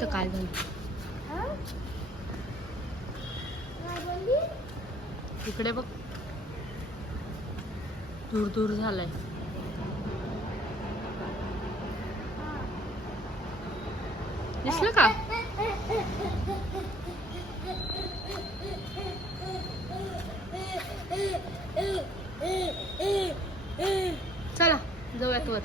तर काय झालं. इकडे बघ. दूर दूर झालंय. दिसलं का? चला जाऊयात वर.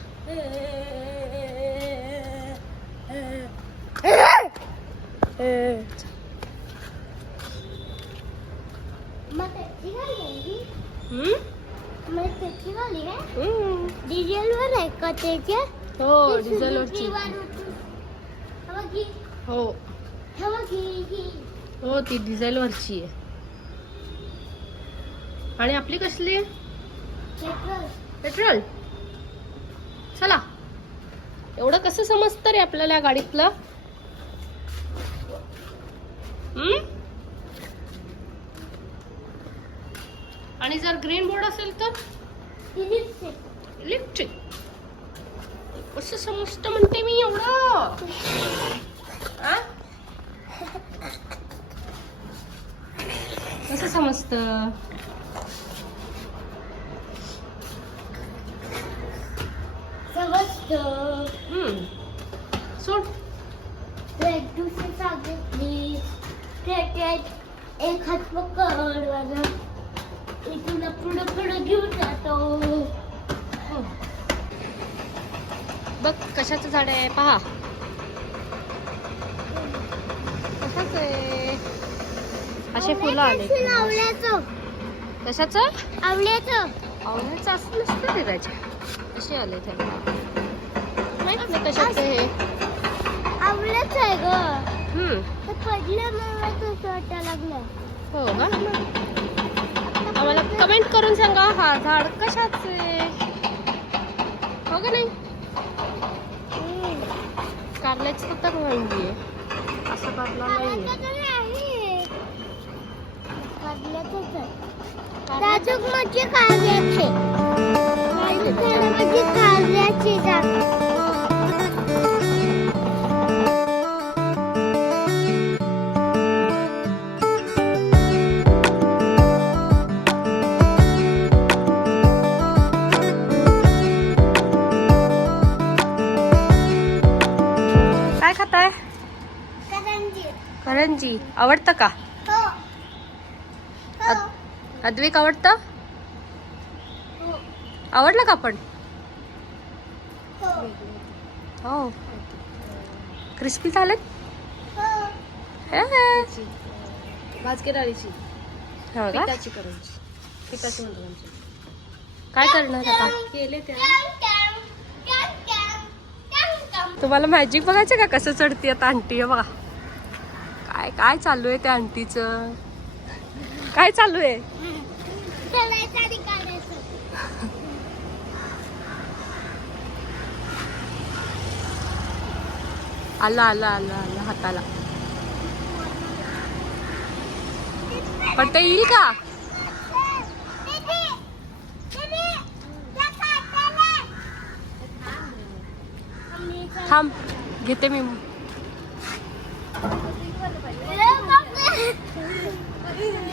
डिझेल वर डिझेलवर आहे का त्याच्या हो डिझेलवरची हो हो ती डिझेलवरची आहे आणि आपली कसली? आहे पेट्रोल. चला. एवढं कसं समजतं रे आपल्याला गाडीतलं? आणि जर ग्रीन बोर्ड असेल तर? इलेक्ट्रिक कसं समजतं म्हणते मी एवढं? कसं समजतं. सोड. एक हात पकड माझा. इथून पुढं पुढं घेऊन जातो. बघ कशाचं झाड आहे पहा. कशाच आहे? असे फुलं आले. आवल्याचं कशाचं? आवल्याचं आवण्याचं असं नसतं ते त्याचे कसे आले त्याला. माहीत नाही कशाचं हे आवल्याचं आहे ग. पडलं मला तसं वाटायला लागलं. हो का कमेंट करून सांगा हा झाड कशाच? हो का नाही? कारल्याचं तर वांगी आहे असं कारला नाही. म्हणजे कारल्याचे. म्हणजे कारल्याचे काय खाताय? करंजी. करंजी. आवडतं का? हो. हो. अद्विक आवडतं? आवडलं का पण? हो. हो. क्रिस्पी झालेत? हो. हे. भाजके डाळीची. हो काय करणार आता? केले त्या. तुम्हाला मॅजिक बघायचं का? कसं चढते आता आंटी? बघा. काय काय चालू आहे त्या आंटीचं? काय चालू आहे? आलं आलं आलं आलं हाताला. पण ते येईल का? थांब घेते मी.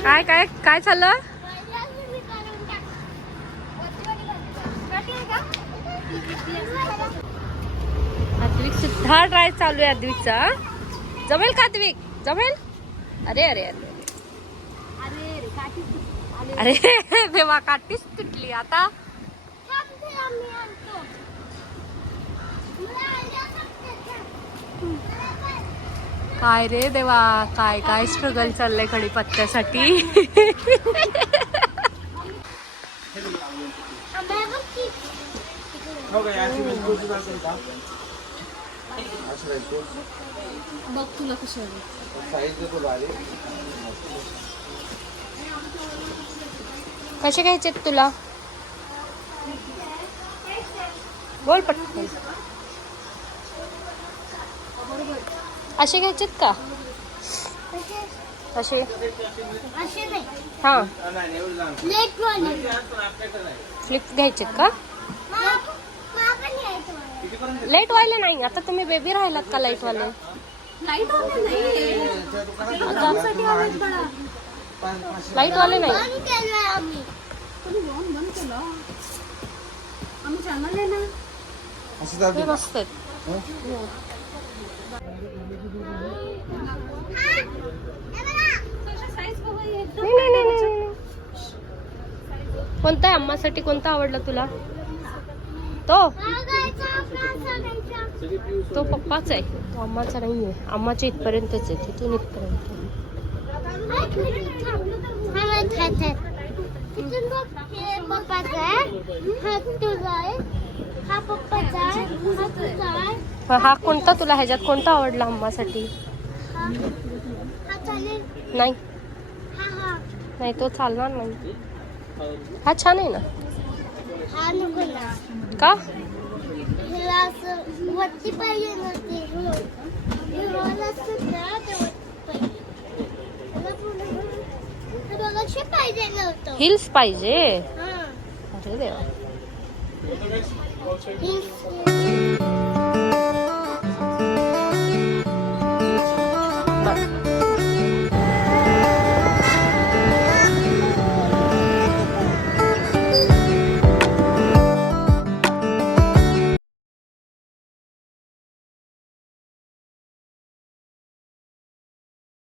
काय काय काय चाललं? अद्विक सुद्धा ट्राय चालू आहे अद्विकचा जमेल का अद्विक? जमेल? अरे अरे अरे. अरे देवा काठीच तुटली आता. काय रे देवा काय काय स्ट्रगल चाललंय कडीपत्त्यासाठी बघ तुला कसे घ्यायचे तुला? बोल पटकन. असे घ्यायचेत का? असे असे नाही. हा. लेट वाली. फ्लिप घ्यायचेत का? लाइट वाले. नाही. आता तुम्ही बेबी राहिलात का लाइट वाले? लाइट वाले नाही. बंद केलंय आम्ही तुम्ही बंद बंद केलं आम्ही चॅनल आहे ना हे मस्त आहेत नाही, नाही, नाही, नाही, नाही. कोणता आहे अम्मासाठी कोणता आवडला तुला? तो? तो पप्पाच आहे. तो अम्माचा नाही आहे अम्माच्या इथपर्यंतच आहे. तिथून इथपर्यंत. हे कोणता तुला ह्याच्यात कोणता आवडला अम्मासाठी? नाही. नाही तो चालणार नाही. हा छान आहे ना. का? हिल्स पाहिजे. अरे देवा.